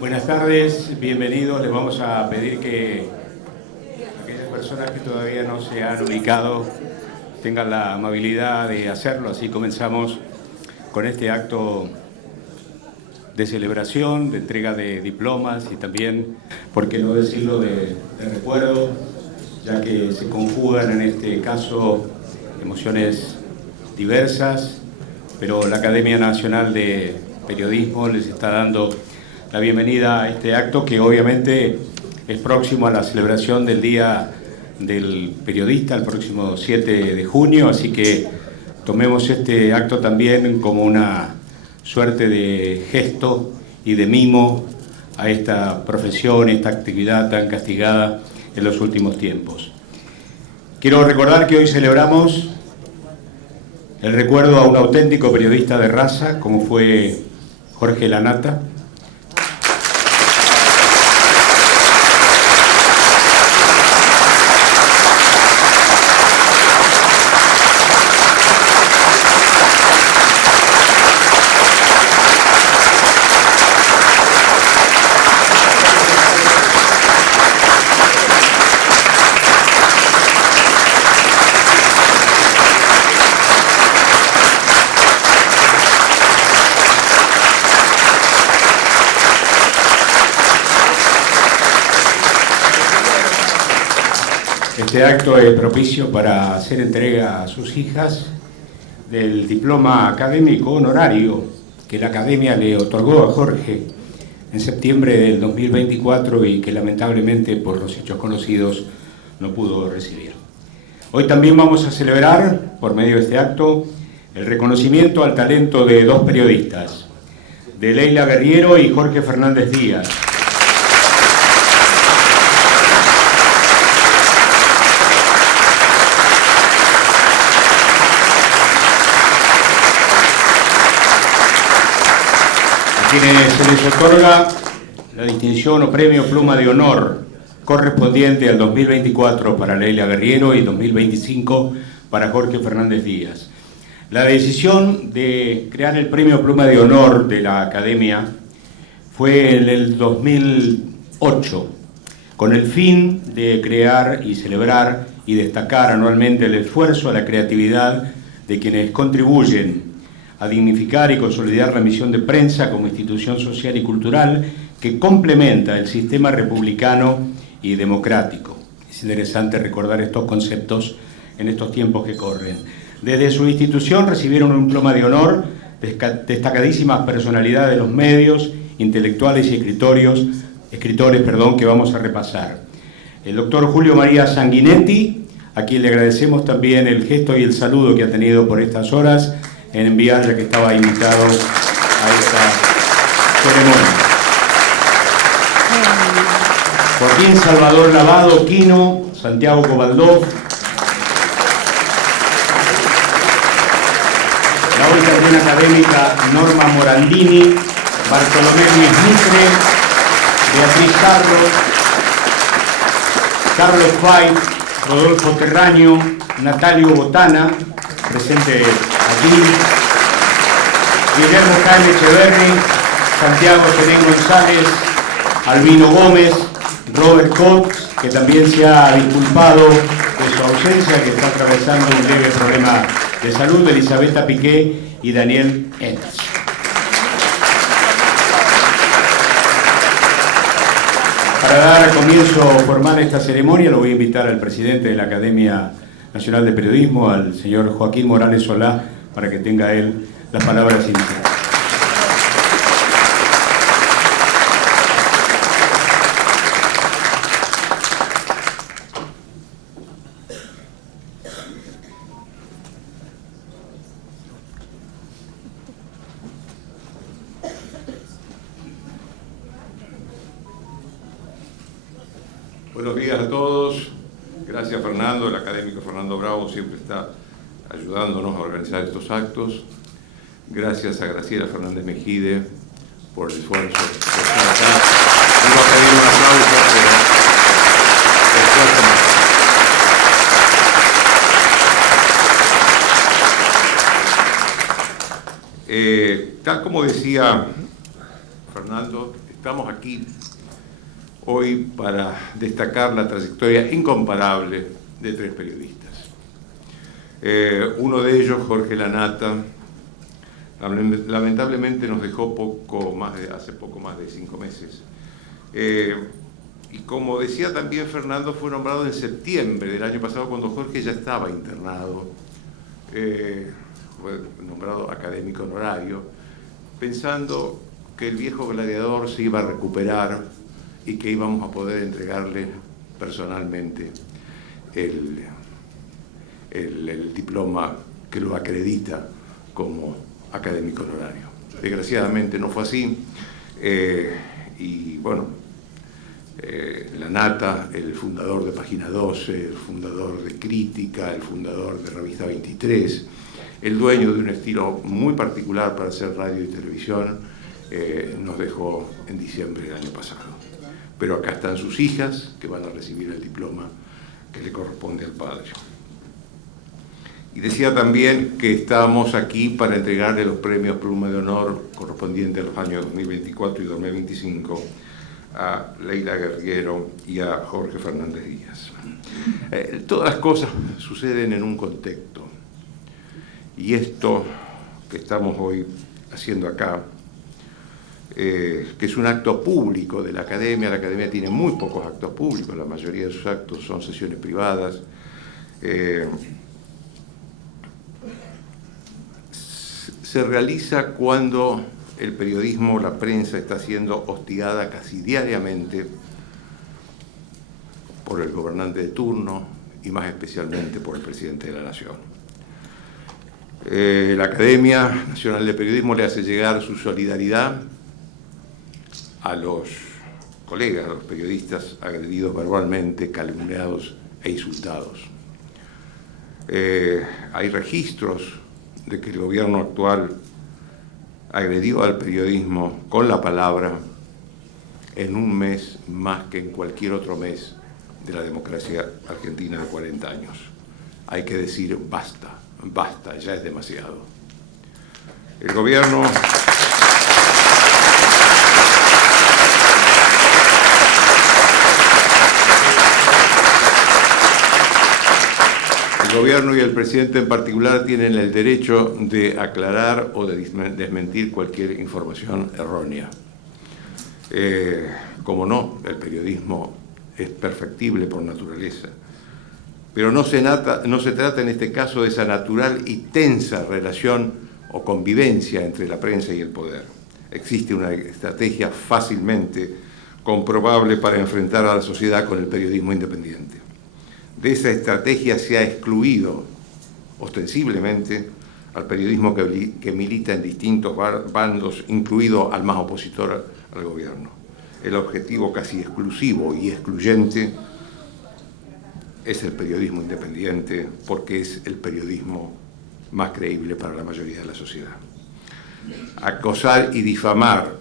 Buenas tardes, bienvenidos. Les vamos a pedir que aquellas personas que todavía no se han ubicado tengan la amabilidad de hacerlo. Así comenzamos con este acto de celebración, de entrega de diplomas y también, por qué no decirlo, de recuerdo, ya que se conjugan en este caso emociones diversas, pero la Academia Nacional de Periodismo les está dando la bienvenida a este acto que obviamente es próximo a la celebración del Día del Periodista, el próximo 7 de junio, así que tomemos este acto también como una suerte de gesto y de mimo a esta profesión, esta actividad tan castigada en los últimos tiempos. Quiero recordar que hoy celebramos el recuerdo a un auténtico periodista de raza, como fue Jorge Lanata. Este acto es propicio para hacer entrega a sus hijas del diploma académico honorario que la Academia le otorgó a Jorge en septiembre del 2024 y que lamentablemente por los hechos conocidos no pudo recibir. Hoy también vamos a celebrar, por medio de este acto, el reconocimiento al talento de dos periodistas, de Leila Guerriero y Jorge Fernández Díaz. A quienes se les otorga la distinción o premio Pluma de Honor correspondiente al 2024 para Leila Guerriero y 2025 para Jorge Fernández Díaz. La decisión de crear el premio Pluma de Honor de la Academia fue en el 2008, con el fin de crear y celebrar y destacar anualmente el esfuerzo, la creatividad de quienes contribuyen a dignificar y consolidar la misión de prensa como institución social y cultural que complementa el sistema republicano y democrático. Es interesante recordar estos conceptos en estos tiempos que corren. Desde su institución recibieron un diploma de honor destacadísimas personalidades de los medios, intelectuales y escritores, que vamos a repasar. El doctor Julio María Sanguinetti, a quien le agradecemos también el gesto y el saludo que ha tenido por estas horas en enviar, ya que estaba invitado a esta ceremonia. Joaquín Salvador Lavado Quino, Santiago Cobaldó, la hoy también académica Norma Morandini, Bartolomé Luis Mitre, Beatriz Carlos Fay, Rodolfo Terraño, Natalio Botana, presente aquí, Guillermo Jaime Echeverri, Santiago Serén González, Albino Gómez, Robert Cox, que también se ha disculpado de su ausencia, que está atravesando un leve problema de salud, Elisabetta Piqué y Daniel Enas. Para dar comienzo formal a esta ceremonia, lo voy a invitar al presidente de la Academia Nacional de Periodismo, al señor Joaquín Morales Solá, para que tenga él las palabras iniciales. Buenos días a todos. Gracias, Fernando. El académico Fernando Bravo siempre está ayudándonos a organizar estos actos. Gracias a Graciela Fernández Mejide por el esfuerzo de estar acá. Vamos a pedir un aplauso por el esfuerzo. Tal como decía Fernando, Estamos aquí hoy para destacar la trayectoria incomparable de 3 periodistas. Uno de ellos, Jorge Lanata, lamentablemente nos dejó hace poco más de 5 meses. Y como decía también Fernando, fue nombrado en septiembre del año pasado, cuando Jorge ya estaba internado. Fue nombrado académico honorario, pensando que el viejo gladiador se iba a recuperar y que íbamos a poder entregarle personalmente el diploma que lo acredita como académico honorario. Desgraciadamente no fue así, y bueno, Lanata, el fundador de Página 12, el fundador de Crítica, el fundador de Revista 23, el dueño de un estilo muy particular para hacer radio y televisión, nos dejó en diciembre del año pasado. Pero acá están sus hijas, que van a recibir el diploma que le corresponde al padre. Y decía también que estábamos aquí para entregarle los premios Pluma de Honor correspondientes a los años 2024 y 2025 a Leila Guerriero y a Jorge Fernández Díaz. Todas las cosas suceden en un contexto. Y esto que estamos hoy haciendo acá, que es un acto público de la academia tiene muy pocos actos públicos, la mayoría de sus actos son sesiones privadas, se realiza cuando el periodismo, la prensa, está siendo hostigada casi diariamente por el gobernante de turno y más especialmente por el presidente de la Nación. La Academia Nacional de Periodismo le hace llegar su solidaridad a los colegas, a los periodistas agredidos verbalmente, calumniados e insultados. Hay registros de que el gobierno actual agredió al periodismo con la palabra en un mes más que en cualquier otro mes de la democracia argentina de 40 años. Hay que decir basta, basta, ya es demasiado. El gobierno y el presidente en particular tienen el derecho de aclarar o de desmentir cualquier información errónea. Como no, el periodismo es perfectible por naturaleza, pero no se trata en este caso de esa natural y tensa relación o convivencia entre la prensa y el poder. Existe una estrategia fácilmente comprobable para enfrentar a la sociedad con el periodismo independiente. De esa estrategia se ha excluido ostensiblemente al periodismo que milita en distintos bandos, incluido al más opositor al gobierno. El objetivo casi exclusivo y excluyente es el periodismo independiente, porque es el periodismo más creíble para la mayoría de la sociedad. Acosar y difamar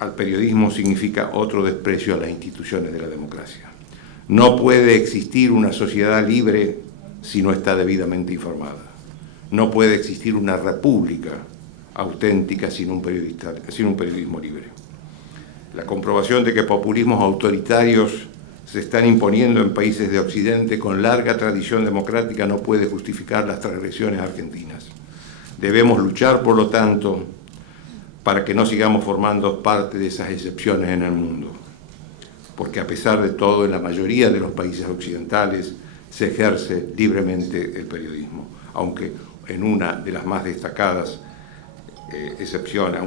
al periodismo significa otro desprecio a las instituciones de la democracia. No puede existir una sociedad libre si no está debidamente informada. No puede existir una república auténtica sin un periodismo libre. La comprobación de que populismos autoritarios se están imponiendo en países de Occidente con larga tradición democrática no puede justificar las transgresiones argentinas. Debemos luchar, por lo tanto, para que no sigamos formando parte de esas excepciones en el mundo. Porque a pesar de todo, en la mayoría de los países occidentales se ejerce libremente el periodismo, aunque en una de las más destacadas excepciones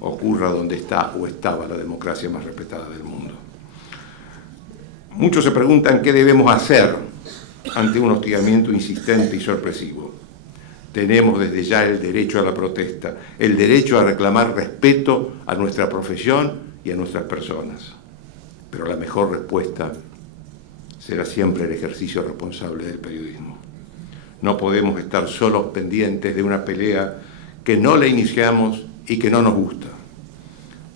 ocurra donde está o estaba la democracia más respetada del mundo. Muchos se preguntan qué debemos hacer ante un hostigamiento insistente y sorpresivo. Tenemos desde ya el derecho a la protesta, el derecho a reclamar respeto a nuestra profesión y a nuestras personas. Pero la mejor respuesta será siempre el ejercicio responsable del periodismo. No podemos estar solos pendientes de una pelea que no la iniciamos y que no nos gusta,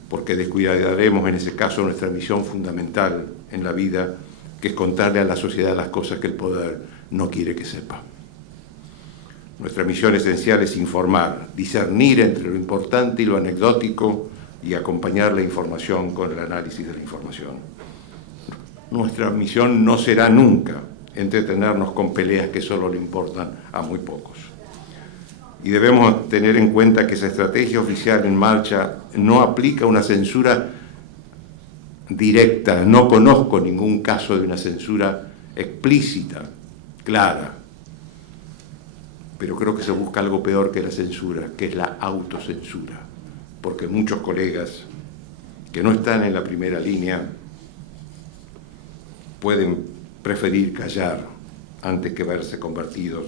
porque descuidaremos en ese caso nuestra misión fundamental en la vida, que es contarle a la sociedad las cosas que el poder no quiere que sepa. Nuestra misión esencial es informar, discernir entre lo importante y lo anecdótico y acompañar la información con el análisis de la información. Nuestra misión no será nunca entretenernos con peleas que solo le importan a muy pocos. Y debemos tener en cuenta que esa estrategia oficial en marcha no aplica una censura directa. No conozco ningún caso de una censura explícita, clara. Pero creo que se busca algo peor que la censura, que es la autocensura. Porque muchos colegas que no están en la primera línea pueden preferir callar antes que verse convertidos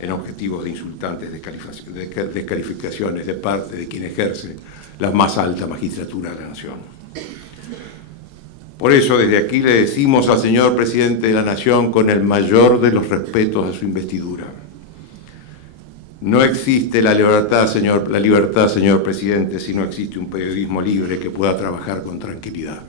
en objetivos de insultantes descalificaciones de parte de quien ejerce la más alta magistratura de la nación. Por eso, desde aquí le decimos al señor presidente de la Nación, con el mayor de los respetos a su investidura: no existe la libertad, señor presidente, si no existe un periodismo libre que pueda trabajar con tranquilidad.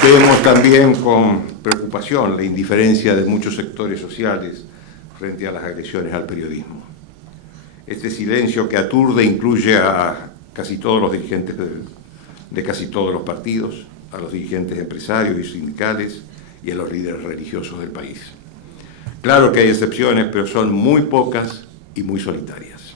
Vemos también con preocupación la indiferencia de muchos sectores sociales frente a las agresiones al periodismo. Este silencio que aturde incluye a casi todos los dirigentes de casi todos los partidos, a los dirigentes empresarios y sindicales y a los líderes religiosos del país. Claro que hay excepciones, pero son muy pocas y muy solitarias.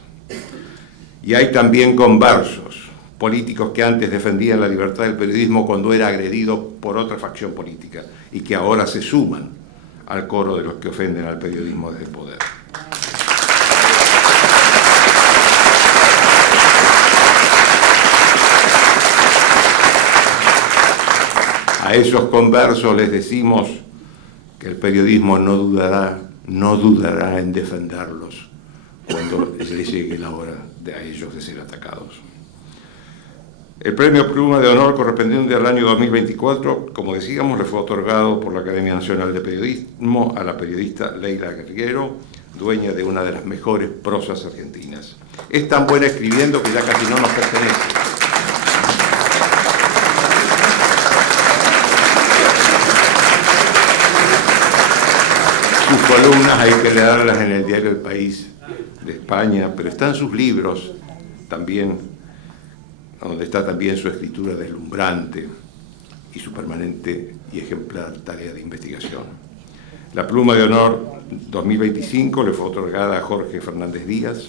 Y hay también conversos, políticos que antes defendían la libertad del periodismo cuando era agredido por otra facción política y que ahora se suman al coro de los que ofenden al periodismo desde el poder. A esos conversos les decimos que el periodismo no dudará en defenderlos cuando les llegue la hora de a ellos de ser atacados. El premio Pluma de Honor correspondiente al año 2024, como decíamos, le fue otorgado por la Academia Nacional de Periodismo a la periodista Leila Guerriero, dueña de una de las mejores prosas argentinas. Es tan buena escribiendo que ya casi no nos pertenece. Sus columnas hay que leerlas en el diario El País de España, pero están sus libros también, donde está también su escritura deslumbrante y su permanente y ejemplar tarea de investigación. La Pluma de Honor 2025 le fue otorgada a Jorge Fernández Díaz.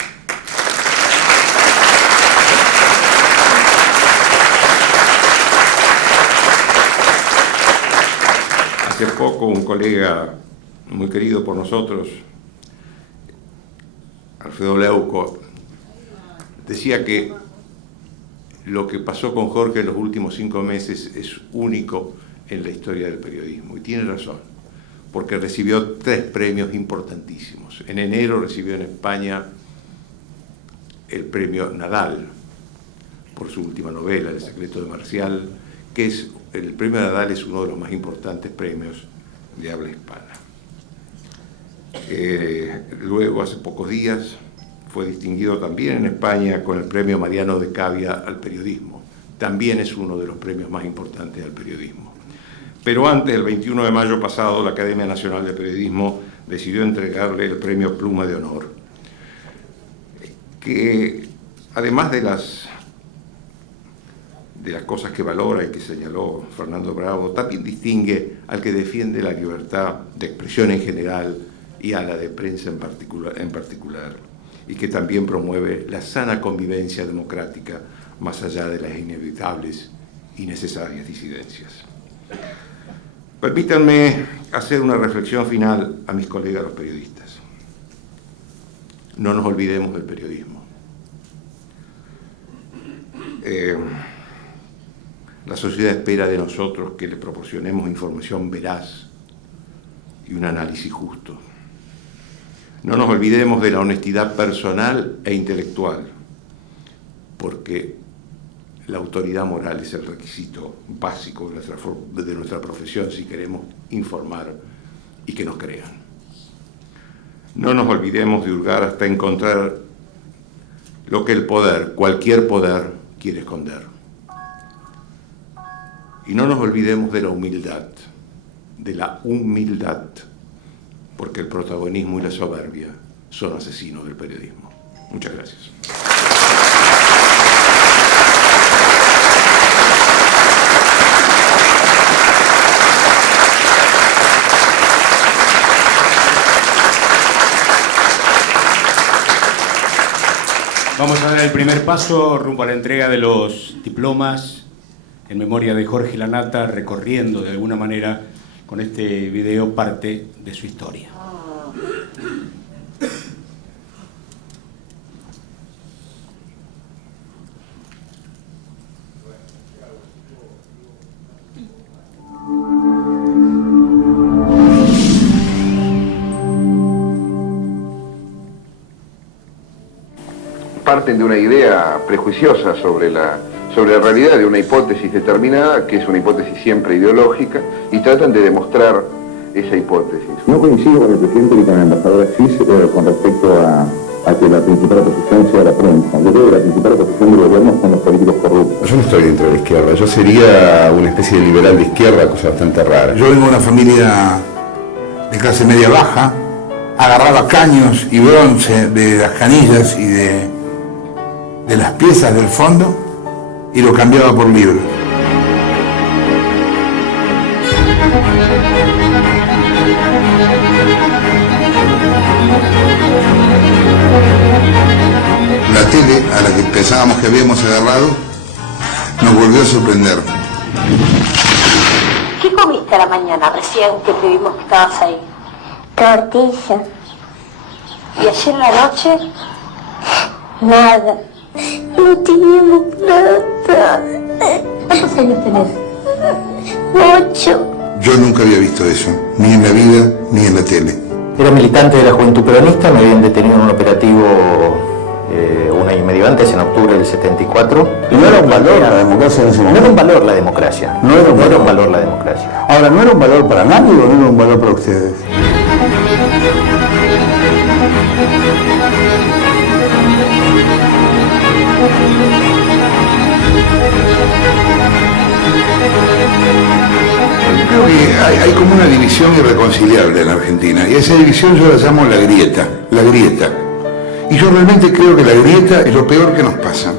Hace poco un colega muy querido por nosotros, Alfredo Leuco, decía que lo que pasó con Jorge en los últimos 5 meses es único en la historia del periodismo. Y tiene razón, porque recibió 3 premios importantísimos. En enero recibió en España el premio Nadal por su última novela, El secreto de Marcial, que es, el premio Nadal es uno de los más importantes premios de habla hispana. Luego, hace pocos días, fue distinguido también en España con el premio Mariano de Cavia al periodismo. También es uno de los premios más importantes al periodismo. Pero antes, el 21 de mayo pasado, la Academia Nacional de Periodismo decidió entregarle el premio Pluma de Honor, que además de las cosas que valora y que señaló Fernando Bravo, también distingue al que defiende la libertad de expresión en general y a la de prensa en particular, y que también promueve la sana convivencia democrática más allá de las inevitables y necesarias disidencias. Permítanme hacer una reflexión final a mis colegas los periodistas. No nos olvidemos del periodismo. La sociedad espera de nosotros que le proporcionemos información veraz y un análisis justo. No nos olvidemos de la honestidad personal e intelectual, porque la autoridad moral es el requisito básico de nuestra profesión si queremos informar y que nos crean. No nos olvidemos de hurgar hasta encontrar lo que el poder, cualquier poder, quiere esconder. Y no nos olvidemos de la humildad, porque el protagonismo y la soberbia son asesinos del periodismo. Muchas gracias. Vamos a dar el primer paso rumbo a la entrega de los diplomas en memoria de Jorge Lanata, recorriendo de alguna manera con este video parte de su historia. Parten de una idea prejuiciosa sobre la realidad de una hipótesis determinada, que es una hipótesis siempre ideológica, y tratan de demostrar esa hipótesis. No coincido con el presidente ni con el embajador Asís con respecto a que la principal oposición sea la prensa. Yo creo que la principal oposición del gobierno son los políticos corruptos. Yo no estoy dentro de la izquierda, yo sería una especie de liberal de izquierda, cosa bastante rara. Yo vengo de una familia de clase media baja, agarraba caños y bronce de las canillas y de las piezas del fondo y lo cambiaba por libros. La tele, a la que pensábamos que habíamos agarrado, nos volvió a sorprender. ¿Qué comiste a la mañana recién que te vimos que estabas ahí? Tortilla. ¿Y ayer en la noche? Nada. No teníamos plata. ¿Cuántos años tenés? 8. Yo nunca había visto eso, ni en la vida, ni en la tele. Era militante de la Juventud Peronista, me habían detenido en un operativo un año y medio antes, en octubre del 74. Y no era un valor la democracia en ese momento. No era un valor la democracia. No era un valor la democracia. Ahora, ¿no era un valor para nadie o no era un valor para ustedes? Creo que hay como una división irreconciliable en Argentina, y esa división yo la llamo la grieta. Y yo realmente creo que la grieta es lo peor que nos pasa.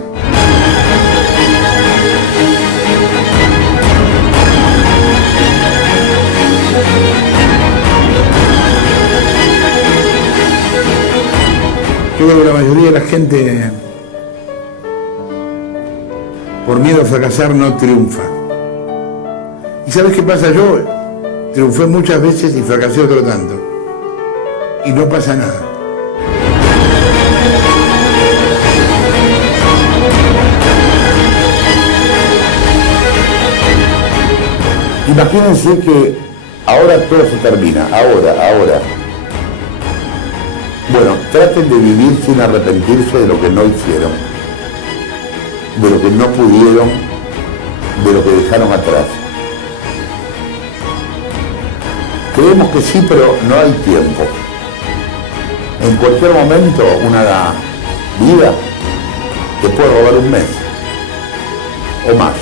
Yo creo que la mayoría de la gente, por miedo a fracasar, no triunfa. ¿Y sabes qué pasa? Yo triunfé muchas veces y fracasé otro tanto. Y no pasa nada. Imagínense que ahora todo se termina, ahora. Bueno, traten de vivir sin arrepentirse de lo que no hicieron, de lo que no pudieron, de lo que dejaron atrás. Creemos que sí, pero no hay tiempo. En cualquier momento una vida te puede robar un mes o más.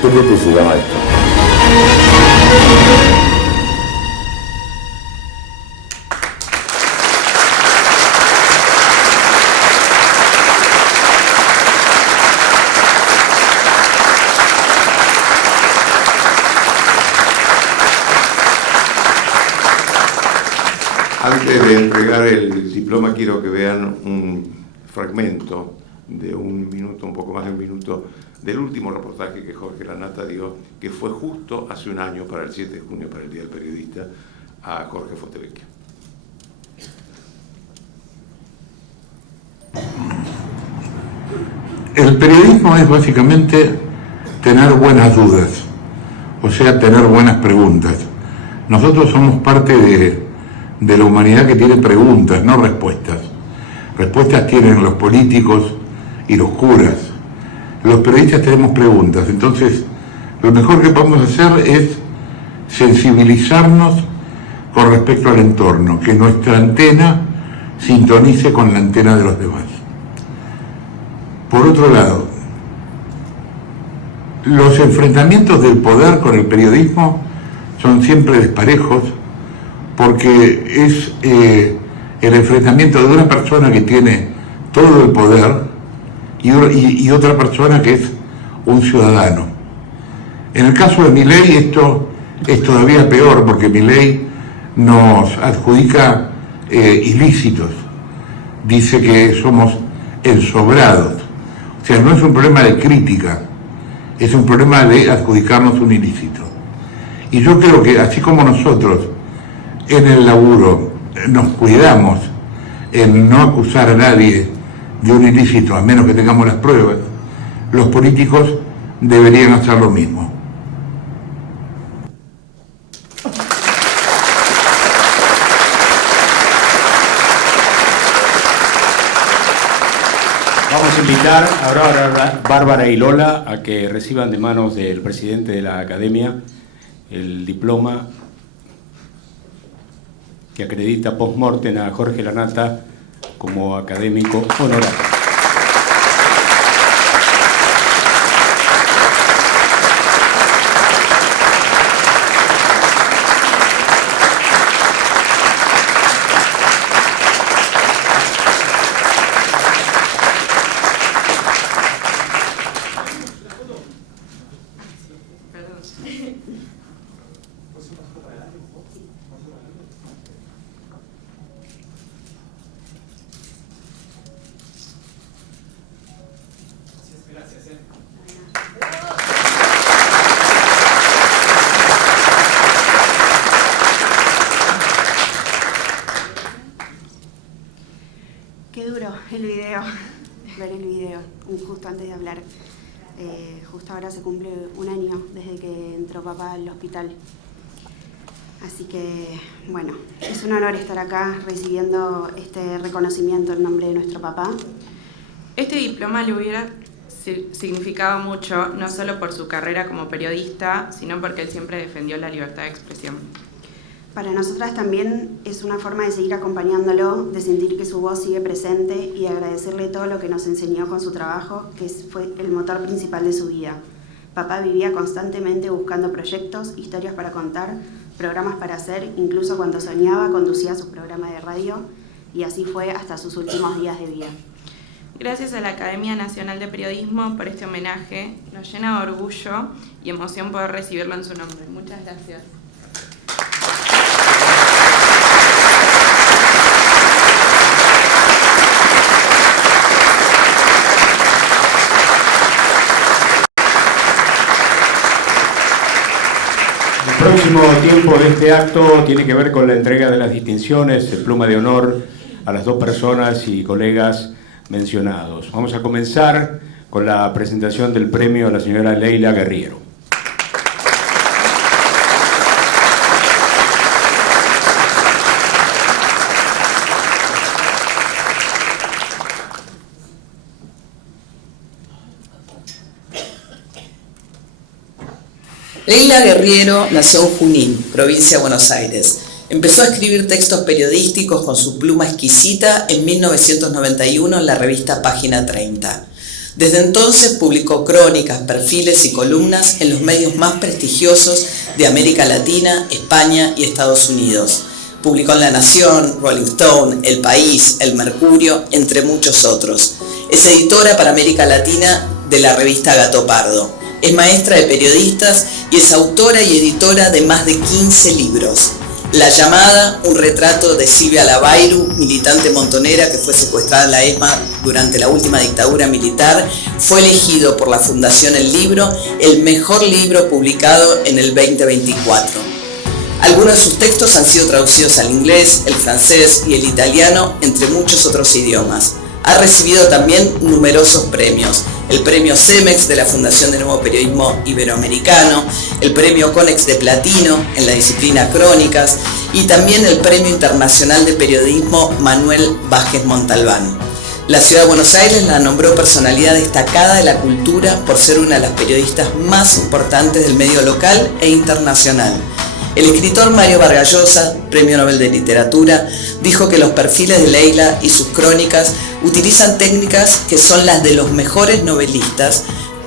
¿Qué se llama esto? Antes de entregar el diploma, quiero que vean un fragmento de un minuto, un poco más de un minuto, del último reportaje que Jorge Lanata dio, que fue justo hace un año, para el 7 de junio, para el Día del Periodista, a Jorge Fontevecchia. El periodismo es básicamente tener buenas dudas, o sea, tener buenas preguntas. Nosotros somos parte de la humanidad que tiene preguntas, no respuestas. Respuestas tienen los políticos y los curas. Los periodistas tenemos preguntas, entonces lo mejor que podemos hacer es sensibilizarnos con respecto al entorno, que nuestra antena sintonice con la antena de los demás. Por otro lado, los enfrentamientos del poder con el periodismo son siempre desparejos, porque es el enfrentamiento de una persona que tiene todo el poder y otra persona que es un ciudadano. En el caso de Milei esto es todavía peor, porque Milei nos adjudica ilícitos, dice que somos ensobrados. O sea, no es un problema de crítica, es un problema de adjudicarnos un ilícito. Y yo creo que así como nosotros en el laburo nos cuidamos en no acusar a nadie de un ilícito, a menos que tengamos las pruebas, los políticos deberían hacer lo mismo. Vamos a invitar ahora a Bárbara y Lola a que reciban de manos del presidente de la Academia el diploma que acredita post-mortem a Jorge Lanata como académico honorario. Qué duro el video, ver el video, justo antes de hablar. Justo ahora se cumple un año desde que entró papá al hospital. Así que, bueno, es un honor estar acá recibiendo este reconocimiento en nombre de nuestro papá. Este diploma le hubiera significado mucho, no solo por su carrera como periodista, sino porque él siempre defendió la libertad de expresión. Para nosotras también es una forma de seguir acompañándolo, de sentir que su voz sigue presente y de agradecerle todo lo que nos enseñó con su trabajo, que fue el motor principal de su vida. Papá vivía constantemente buscando proyectos, historias para contar, programas para hacer, incluso cuando soñaba conducía su programa de radio, y así fue hasta sus últimos días de vida. Gracias a la Academia Nacional de Periodismo por este homenaje. Nos llena de orgullo y emoción poder recibirlo en su nombre. Muchas gracias. El próximo tiempo de este acto tiene que ver con la entrega de las distinciones, el pluma de honor a las dos personas y colegas mencionados. Vamos a comenzar con la presentación del premio a la señora Leila Guerriero. Leila Guerriero nació en Junín, provincia de Buenos Aires. Empezó a escribir textos periodísticos con su pluma exquisita en 1991 en la revista Página 30. Desde entonces publicó crónicas, perfiles y columnas en los medios más prestigiosos de América Latina, España y Estados Unidos. Publicó en La Nación, Rolling Stone, El País, El Mercurio, entre muchos otros. Es editora para América Latina de la revista Gato Pardo. Es maestra de periodistas y es autora y editora de más de 15 libros. La Llamada, un retrato de Silvia Lavairu, militante montonera que fue secuestrada en la ESMA durante la última dictadura militar, fue elegido por la Fundación El Libro el mejor libro publicado en el 2024. Algunos de sus textos han sido traducidos al inglés, el francés y el italiano, entre muchos otros idiomas. Ha recibido también numerosos premios: el premio CEMEX de la Fundación de Nuevo Periodismo Iberoamericano, el premio CONEX de Platino en la disciplina Crónicas y también el premio internacional de periodismo Manuel Vázquez Montalbán. La Ciudad de Buenos Aires la nombró personalidad destacada de la cultura por ser una de las periodistas más importantes del medio local e internacional. El escritor Mario Vargas Llosa, Premio Nobel de Literatura, dijo que los perfiles de Leila y sus crónicas utilizan técnicas que son las de los mejores novelistas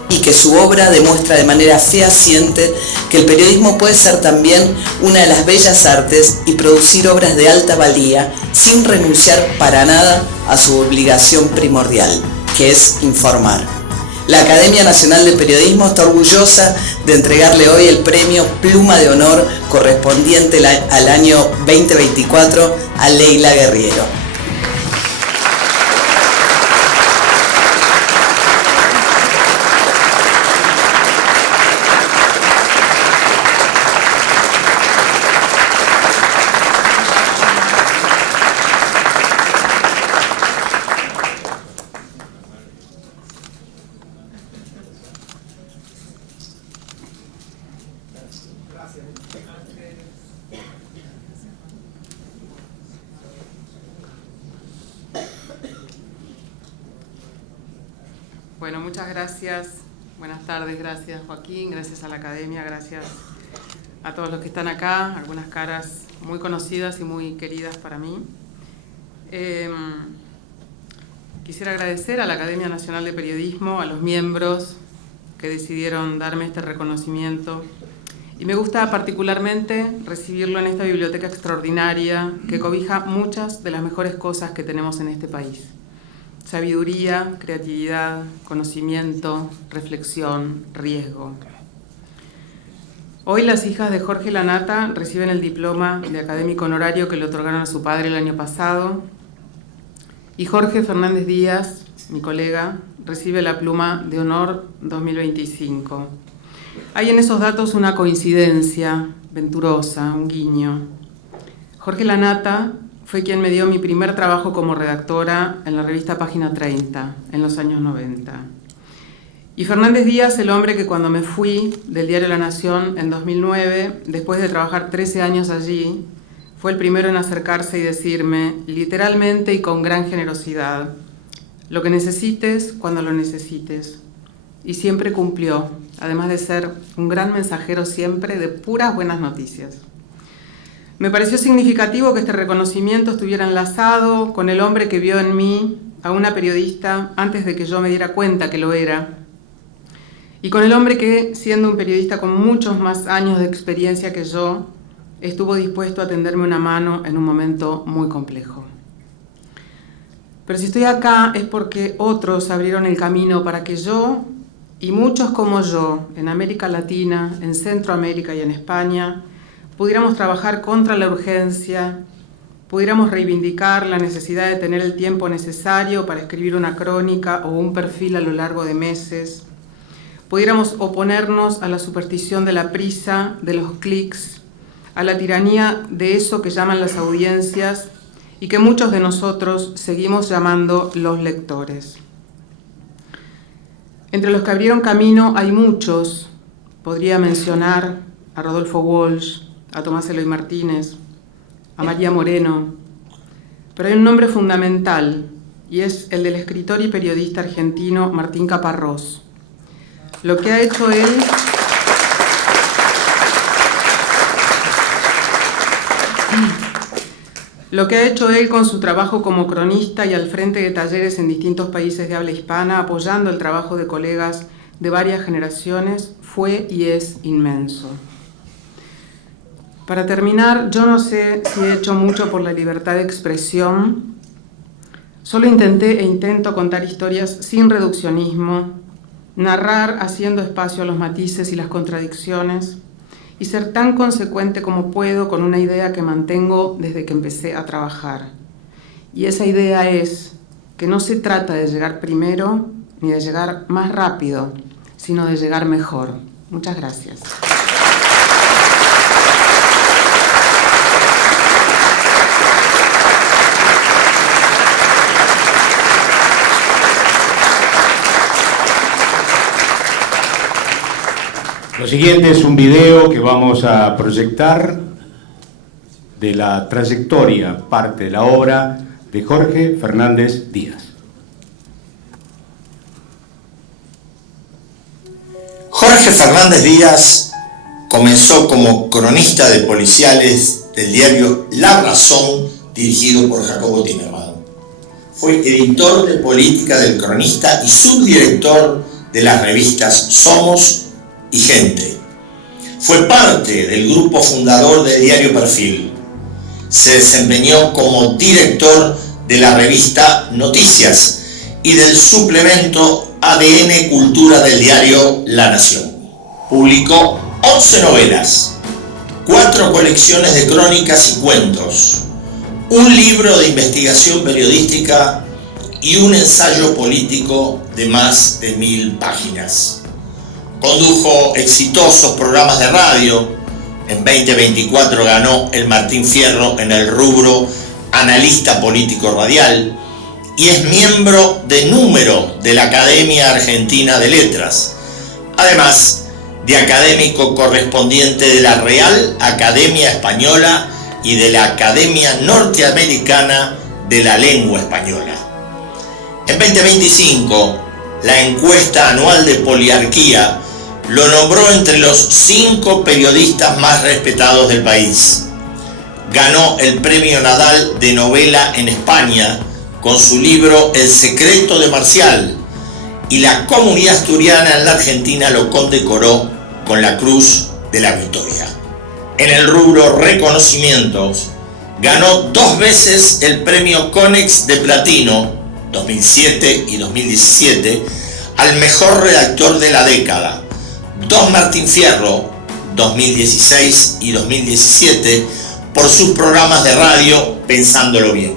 y que su obra demuestra de manera fehaciente que el periodismo puede ser también una de las bellas artes y producir obras de alta valía sin renunciar para nada a su obligación primordial, que es informar. La Academia Nacional de Periodismo está orgullosa de entregarle hoy el premio Pluma de Honor correspondiente al año 2024 a Leila Guerriero. Bueno, muchas gracias. Buenas tardes, gracias Joaquín, gracias a la Academia, gracias a todos los que están acá, algunas caras muy conocidas y muy queridas para mí. Quisiera agradecer a la Academia Nacional de Periodismo, a los miembros que decidieron darme este reconocimiento. Y me gusta particularmente recibirlo en esta biblioteca extraordinaria que cobija muchas de las mejores cosas que tenemos en este país. Sabiduría, creatividad, conocimiento, reflexión, riesgo. Hoy las hijas de Jorge Lanata reciben el diploma de académico honorario que le otorgaron a su padre el año pasado. Y Jorge Fernández Díaz, mi colega, recibe la Pluma de Honor 2025. Hay en esos datos una coincidencia venturosa, un guiño. Jorge Lanata fue quien me dio mi primer trabajo como redactora en la revista Página 30, en los años 90. Y Fernández Díaz, el hombre que cuando me fui del diario La Nación en 2009, después de trabajar 13 años allí, fue el primero en acercarse y decirme, literalmente y con gran generosidad, lo que necesites cuando lo necesites. Y siempre cumplió, además de ser un gran mensajero siempre de puras buenas noticias. Me pareció significativo que este reconocimiento estuviera enlazado con el hombre que vio en mí a una periodista antes de que yo me diera cuenta que lo era, y con el hombre que, siendo un periodista con muchos más años de experiencia que yo, estuvo dispuesto a tenderme una mano en un momento muy complejo. Pero si estoy acá es porque otros abrieron el camino para que yo, y muchos como yo, en América Latina, en Centroamérica y en España, pudiéramos trabajar contra la urgencia, pudiéramos reivindicar la necesidad de tener el tiempo necesario para escribir una crónica o un perfil a lo largo de meses, pudiéramos oponernos a la superstición de la prisa, de los clics, a la tiranía de eso que llaman las audiencias y que muchos de nosotros seguimos llamando los lectores. Entre los que abrieron camino hay muchos, podría mencionar a Rodolfo Walsh, a Tomás Eloy Martínez, a María Moreno, pero hay un nombre fundamental y es el del escritor y periodista argentino Martín Caparrós. Lo que ha hecho él con su trabajo como cronista y al frente de talleres en distintos países de habla hispana, apoyando el trabajo de colegas de varias generaciones, fue y es inmenso. Para terminar, yo no sé si he hecho mucho por la libertad de expresión. Solo intenté e intento contar historias sin reduccionismo, narrar haciendo espacio a los matices y las contradicciones y ser tan consecuente como puedo con una idea que mantengo desde que empecé a trabajar. Y esa idea es que no se trata de llegar primero ni de llegar más rápido, sino de llegar mejor. Muchas gracias. Lo siguiente es un video que vamos a proyectar de la trayectoria, parte de la obra de Jorge Fernández Díaz. Jorge Fernández Díaz Comenzó como cronista de policiales del diario La Razón, dirigido por Jacobo Timerman. Fue editor de política del Cronista y subdirector de las revistas Somos y Gente. Fue parte del grupo fundador del diario Perfil. Se desempeñó como director de la revista Noticias y del suplemento ADN Cultura del diario La Nación. Publicó 11 novelas, 4 colecciones de crónicas y cuentos, un libro de investigación periodística y un ensayo político de más de 1000 páginas. Condujo exitosos programas de radio. En 2024 ganó el Martín Fierro en el rubro analista político radial y es miembro de número de la Academia Argentina de Letras, además de académico correspondiente de la Real Academia Española y de la Academia Norteamericana de la Lengua Española. En 2025, la encuesta anual de Poliarquía lo nombró entre los 5 periodistas más respetados del país. Ganó el Premio Nadal de novela en España con su libro El secreto de Marcial, y la comunidad asturiana en la Argentina lo condecoró con la Cruz de la Victoria. En el rubro reconocimientos, ganó 2 veces el Premio Conex de Platino, 2007 y 2017, al mejor redactor de la década, 2 Martín Fierro, 2016 y 2017, por sus programas de radio Pensándolo Bien.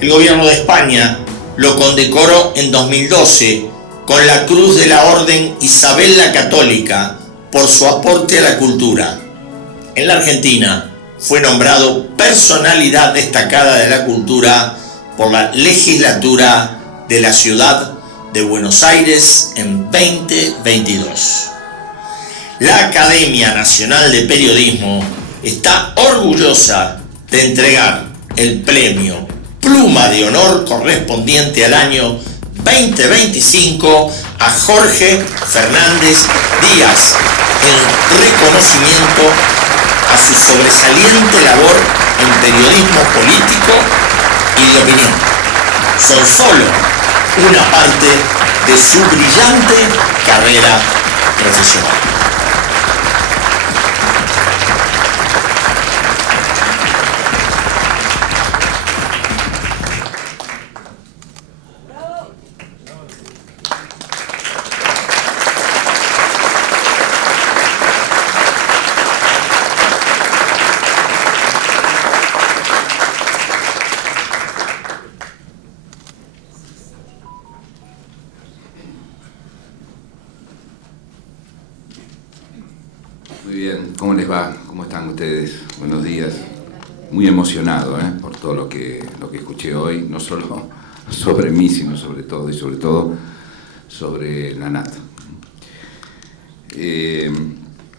El gobierno de España lo condecoró en 2012 con la Cruz de la Orden Isabel la Católica por su aporte a la cultura. En la Argentina fue nombrado personalidad destacada de la cultura por la legislatura de la ciudad de Buenos Aires en 2022. La Academia Nacional de Periodismo está orgullosa de entregar el premio Pluma de Honor correspondiente al año 2025 a Jorge Fernández Díaz en reconocimiento a su sobresaliente labor en periodismo político y de opinión. Son solo una parte de su brillante carrera profesional. Muy bien, ¿cómo les va? ¿Cómo están ustedes? Buenos días. Muy emocionado por todo lo que escuché hoy, no solo sobre mí, sino sobre todo y sobre todo sobre la Nata.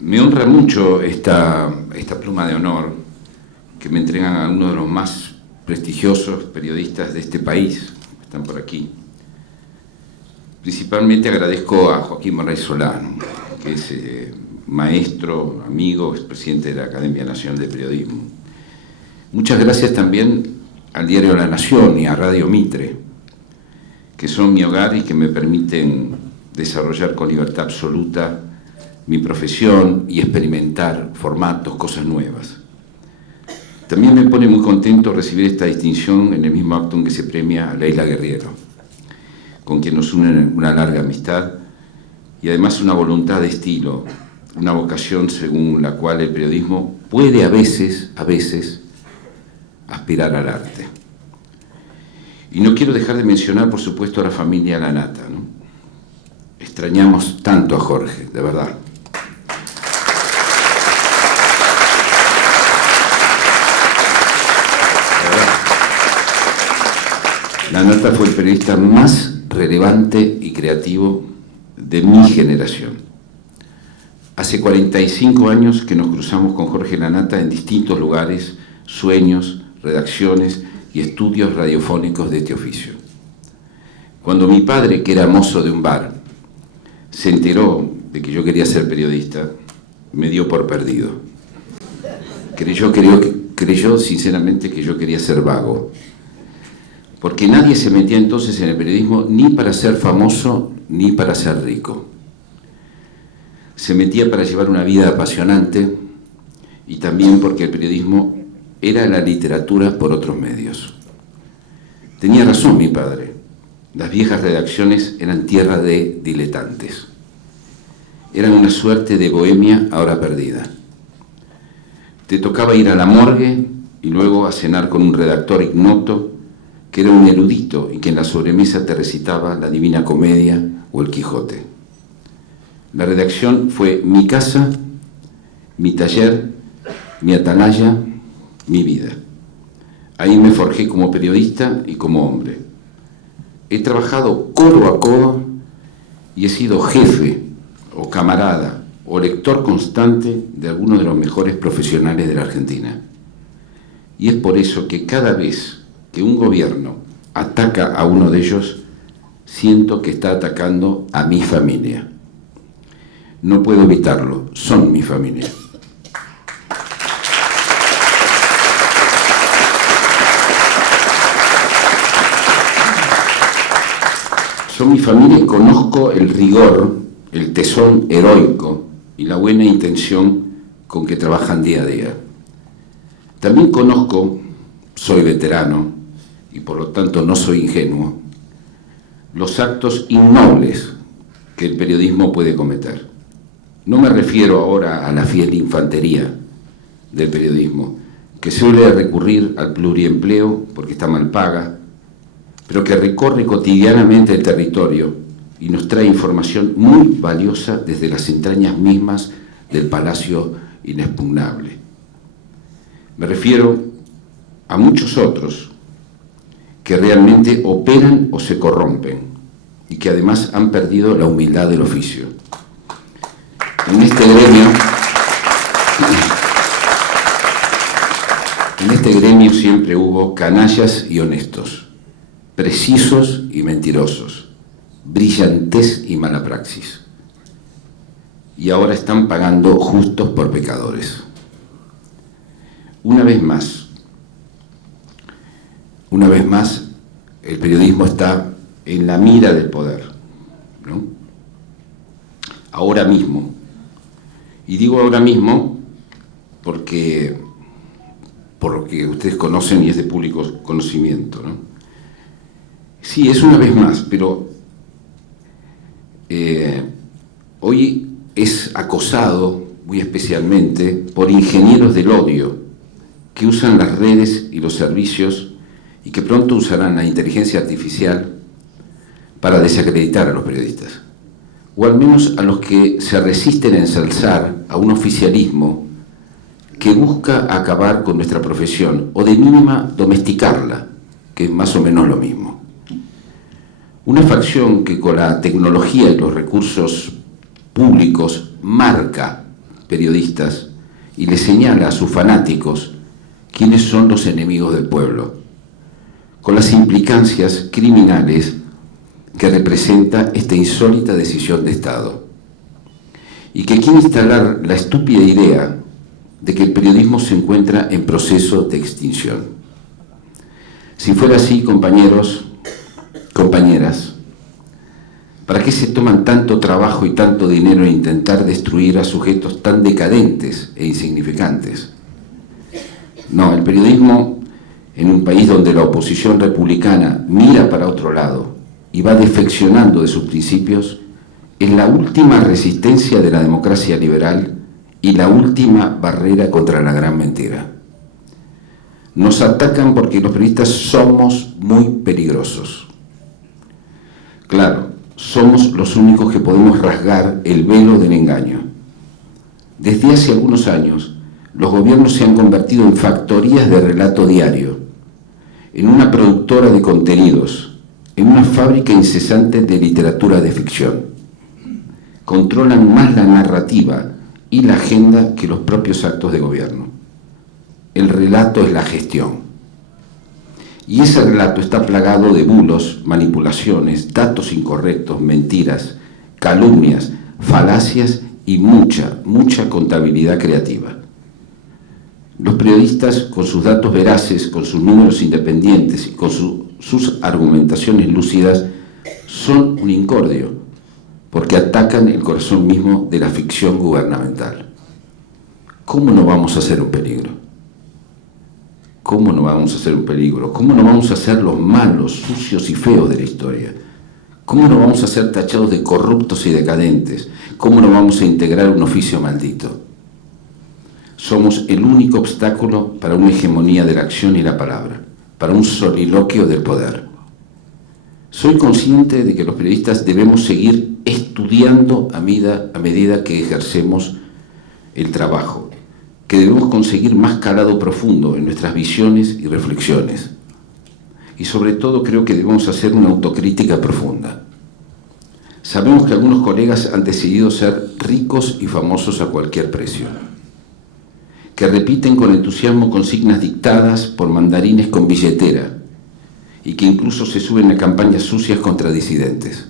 Me honra mucho esta pluma de honor que me entregan a uno de los más prestigiosos periodistas de este país, están por aquí. Principalmente agradezco a Joaquín Monray Solano, que es maestro, amigo, expresidente de la Academia Nacional de Periodismo. Muchas gracias también al diario La Nación y a Radio Mitre, que son mi hogar y que me permiten desarrollar con libertad absoluta mi profesión y experimentar formatos, cosas nuevas. También me pone muy contento recibir esta distinción en el mismo acto en que se premia a Leila Guerriero, con quien nos une una larga amistad y además una voluntad de estilo, una vocación según la cual el periodismo puede a veces, aspirar al arte. Y no quiero dejar de mencionar, por supuesto, a la familia La Nata, ¿no? Extrañamos tanto a Jorge, de verdad. La Nata fue el periodista más relevante y creativo de mi generación. Hace 45 años que nos cruzamos con Jorge La Nata en distintos lugares, sueños, redacciones y estudios radiofónicos de este oficio. Cuando mi padre, que era mozo de un bar, se enteró de que yo quería ser periodista, me dio por perdido. Creyó sinceramente que yo quería ser vago, porque nadie se metía entonces en el periodismo ni para ser famoso ni para ser rico. Se metía para llevar una vida apasionante y también porque el periodismo era la literatura por otros medios. Tenía razón mi padre. Las viejas redacciones eran tierra de diletantes. Eran una suerte de bohemia ahora perdida. Te tocaba ir a la morgue y luego a cenar con un redactor ignoto que era un erudito y que en la sobremesa te recitaba la Divina Comedia o el Quijote. La redacción fue mi casa, mi taller, mi atalaya, mi vida. Ahí me forjé como periodista y como hombre. He trabajado codo a codo y he sido jefe o camarada o lector constante de algunos de los mejores profesionales de la Argentina. Y es por eso que cada vez que un gobierno ataca a uno de ellos, siento que está atacando a mi familia. No puedo evitarlo, son mi familia. Son mi familia y conozco el rigor, el tesón heroico y la buena intención con que trabajan día a día. También conozco, soy veterano y por lo tanto no soy ingenuo, los actos innobles que el periodismo puede cometer. No me refiero ahora a la fiel infantería del periodismo, que suele recurrir al pluriempleo porque está mal paga, pero que recorre cotidianamente el territorio y nos trae información muy valiosa desde las entrañas mismas del Palacio Inexpugnable. Me refiero a muchos otros que realmente operan o se corrompen y que además han perdido la humildad del oficio. En este gremio siempre hubo canallas y honestos, precisos y mentirosos, brillantez y mala praxis. Y ahora están pagando justos por pecadores. Una vez más, el periodismo está en la mira del poder, ¿no? Ahora mismo. Y digo ahora mismo porque por lo que ustedes conocen y es de público conocimiento, ¿no? Sí, es una vez más, pero hoy es acosado muy especialmente por ingenieros del odio que usan las redes y los servicios y que pronto usarán la inteligencia artificial para desacreditar a los periodistas, o al menos a los que se resisten a ensalzar a un oficialismo que busca acabar con nuestra profesión, o de mínima domesticarla, que es más o menos lo mismo. Una facción que con la tecnología y los recursos públicos marca periodistas y le señala a sus fanáticos quiénes son los enemigos del pueblo, con las implicancias criminales que representa esta insólita decisión de Estado, y que quiere instalar la estúpida idea de que el periodismo se encuentra en proceso de extinción. Si fuera así, compañeros, compañeras, ¿para qué se toman tanto trabajo y tanto dinero en intentar destruir a sujetos tan decadentes e insignificantes? No, el periodismo, en un país donde la oposición republicana mira para otro lado y va defeccionando de sus principios, es la última resistencia de la democracia liberal y la última barrera contra la gran mentira. Nos atacan porque los periodistas somos muy peligrosos. Claro, somos los únicos que podemos rasgar el velo del engaño. Desde hace algunos años, los gobiernos se han convertido en factorías de relato diario, en una productora de contenidos, en una fábrica incesante de literatura de ficción. Controlan más la narrativa y la agenda que los propios actos de gobierno. El relato es la gestión. Y ese relato está plagado de bulos, manipulaciones, datos incorrectos, mentiras, calumnias, falacias y mucha contabilidad creativa. Los periodistas, con sus datos veraces, con sus números independientes y con sus argumentaciones lúcidas, son un incordio, porque atacan el corazón mismo de la ficción gubernamental. ¿Cómo no vamos a ser un peligro? ¿Cómo no vamos a ser un peligro? ¿Cómo no vamos a ser los malos, sucios y feos de la historia? ¿Cómo no vamos a ser tachados de corruptos y decadentes? ¿Cómo no vamos a integrar un oficio maldito? Somos el único obstáculo para una hegemonía de la acción y la palabra, para un soliloquio del poder. Soy consciente de que los periodistas debemos seguir estudiando a medida que ejercemos el trabajo, que debemos conseguir más calado profundo en nuestras visiones y reflexiones. Y sobre todo creo que debemos hacer una autocrítica profunda. Sabemos que algunos colegas han decidido ser ricos y famosos a cualquier precio, que repiten con entusiasmo consignas dictadas por mandarines con billetera y que incluso se suben a campañas sucias contra disidentes.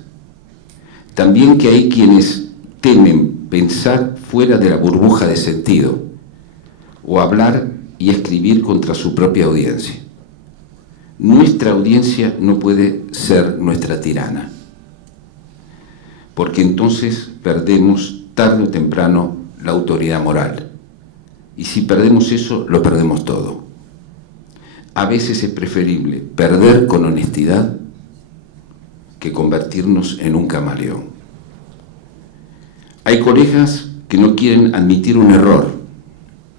También que hay quienes temen pensar fuera de la burbuja de sentido o hablar y escribir contra su propia audiencia. Nuestra audiencia no puede ser nuestra tirana, porque entonces perdemos tarde o temprano la autoridad moral. Y si perdemos eso, lo perdemos todo. A veces es preferible perder con honestidad que convertirnos en un camaleón. Hay colegas que no quieren admitir un error,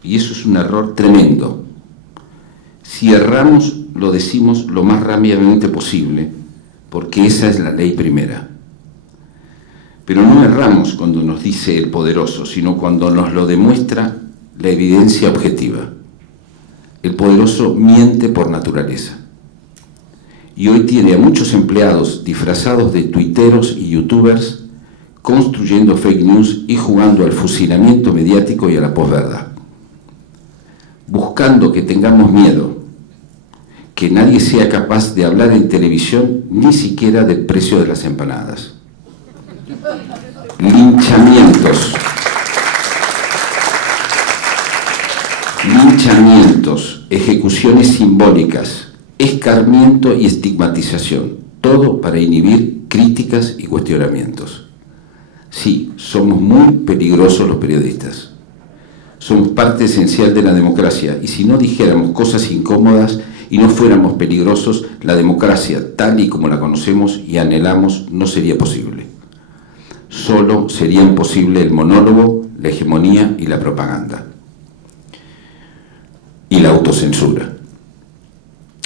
y eso es un error tremendo. Si erramos, lo decimos lo más rápidamente posible, porque esa es la ley primera. Pero no erramos cuando nos dice el poderoso, sino cuando nos lo demuestra la evidencia objetiva. El poderoso miente por naturaleza. Y hoy tiene a muchos empleados disfrazados de tuiteros y youtubers construyendo fake news y jugando al fusilamiento mediático y a la posverdad. Buscando que tengamos miedo, que nadie sea capaz de hablar en televisión ni siquiera del precio de las empanadas. Linchamientos, ejecuciones simbólicas, escarmiento y estigmatización, todo para inhibir críticas y cuestionamientos. Sí, somos muy peligrosos los periodistas. Somos parte esencial de la democracia y si no dijéramos cosas incómodas y no fuéramos peligrosos, la democracia, tal y como la conocemos y anhelamos, no sería posible. Solo serían posible el monólogo, la hegemonía y la propaganda. Y la autocensura.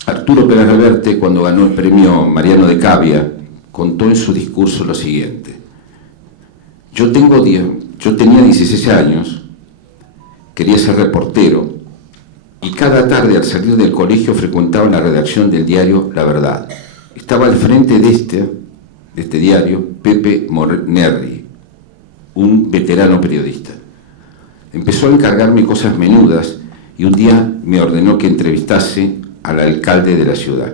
Arturo Pérez Reverte, cuando ganó el premio Mariano de Cavia, contó en su discurso lo siguiente: yo tenía 16 años, quería ser reportero, y cada tarde al salir del colegio frecuentaba la redacción del diario La Verdad. Estaba al frente de este diario Pepe Mornerri, un veterano periodista. Empezó a encargarme cosas menudas y un día me ordenó que entrevistase al alcalde de la ciudad.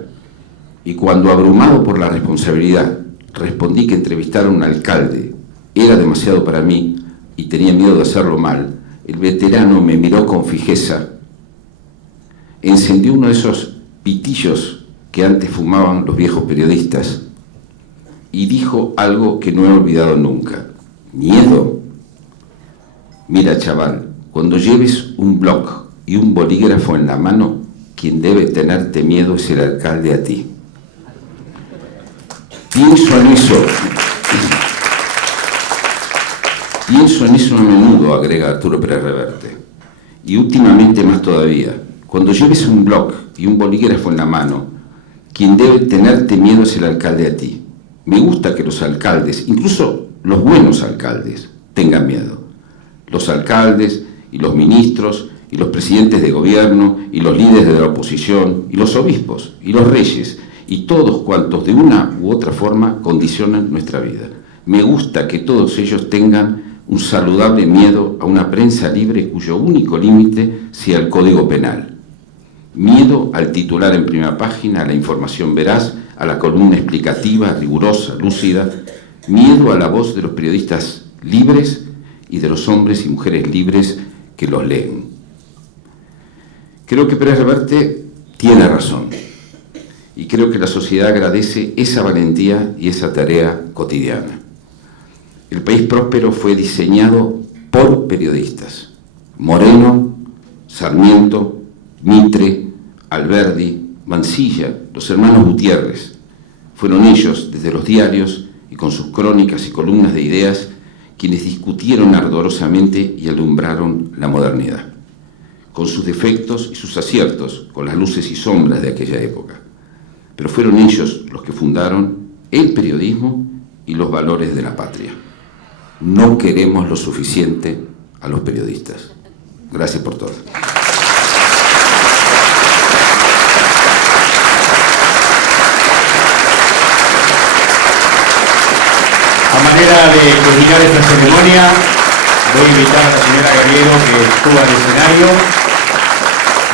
Y cuando, abrumado por la responsabilidad, respondí que entrevistar a un alcalde era demasiado para mí y tenía miedo de hacerlo mal, el veterano me miró con fijeza, encendió uno de esos pitillos que antes fumaban los viejos periodistas y dijo algo que no he olvidado nunca: ¿miedo? Mira, chaval, cuando lleves un bloc y un bolígrafo en la mano, quien debe tenerte miedo es el alcalde a ti. Pienso en eso a menudo, agrega Arturo Pérez Reverte, y últimamente más todavía. Cuando lleves un bloc y un bolígrafo en la mano, quien debe tenerte miedo es el alcalde a ti. Me gusta que los alcaldes, incluso los buenos alcaldes, tengan miedo. Los alcaldes y los ministros y los presidentes de gobierno y los líderes de la oposición y los obispos y los reyes y todos cuantos de una u otra forma condicionan nuestra vida. Me gusta que todos ellos tengan un saludable miedo a una prensa libre cuyo único límite sea el Código Penal. Miedo al titular en primera página, a la información veraz, a la columna explicativa, rigurosa, lúcida. Miedo a la voz de los periodistas libres y de los hombres y mujeres libres que los leen. Creo que Pérez Reverte tiene razón, y creo que la sociedad agradece esa valentía y esa tarea cotidiana. El país próspero fue diseñado por periodistas. Moreno, Sarmiento, Mitre, Alberdi, Mansilla, los hermanos Gutiérrez. Fueron ellos, desde los diarios y con sus crónicas y columnas de ideas, quienes discutieron ardorosamente y alumbraron la modernidad, con sus defectos y sus aciertos, con las luces y sombras de aquella época. Pero fueron ellos los que fundaron el periodismo y los valores de la patria. No queremos lo suficiente a los periodistas. Gracias por todo. A manera de culminar esta ceremonia, voy a invitar a la señora Garriero que suba al escenario.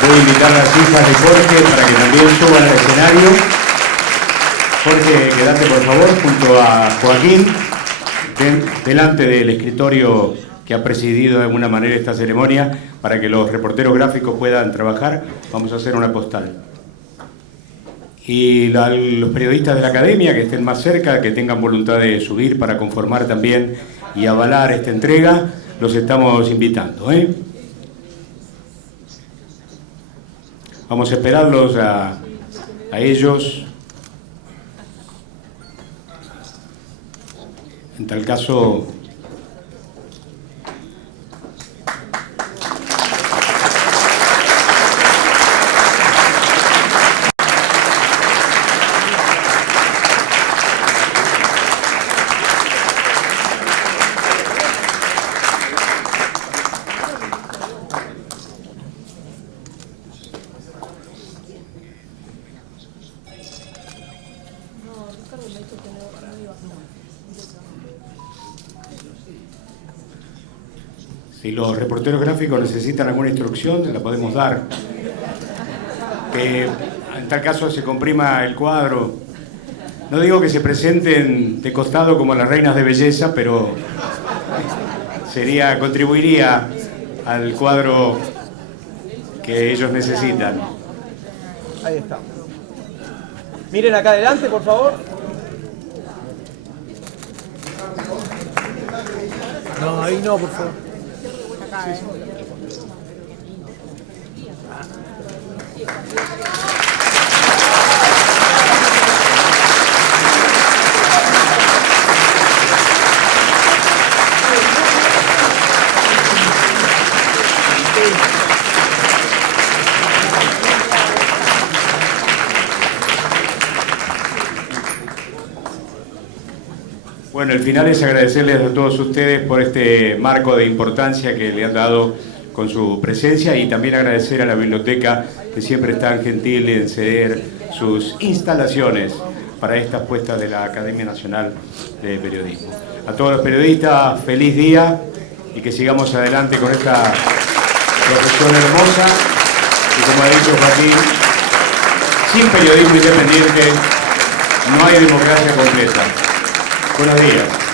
Voy a invitar a las hijas de Jorge para que también suban al escenario. Jorge, quédate por favor junto a Joaquín, delante del escritorio que ha presidido de alguna manera esta ceremonia, para que los reporteros gráficos puedan trabajar. Vamos a hacer una postal. Y los periodistas de la academia que estén más cerca, que tengan voluntad de subir para conformar también y avalar esta entrega, los estamos invitando, Vamos a esperarlos a ellos. En tal caso, si los reporteros gráficos necesitan alguna instrucción, la podemos dar. Que en tal caso se comprima el cuadro. No digo que se presenten de costado como las reinas de belleza, pero contribuiría al cuadro que ellos necesitan. Ahí está. Miren acá adelante, por favor. No, ahí no, por favor. Sí, sí. Bueno, el final es agradecerles a todos ustedes por este marco de importancia que le han dado con su presencia, y también agradecer a la biblioteca, que siempre es tan gentil en ceder sus instalaciones para estas puestas de la Academia Nacional de Periodismo. A todos los periodistas, feliz día, y que sigamos adelante con esta profesión hermosa, y como ha dicho Joaquín, sin periodismo independiente no hay democracia completa. Buenos días.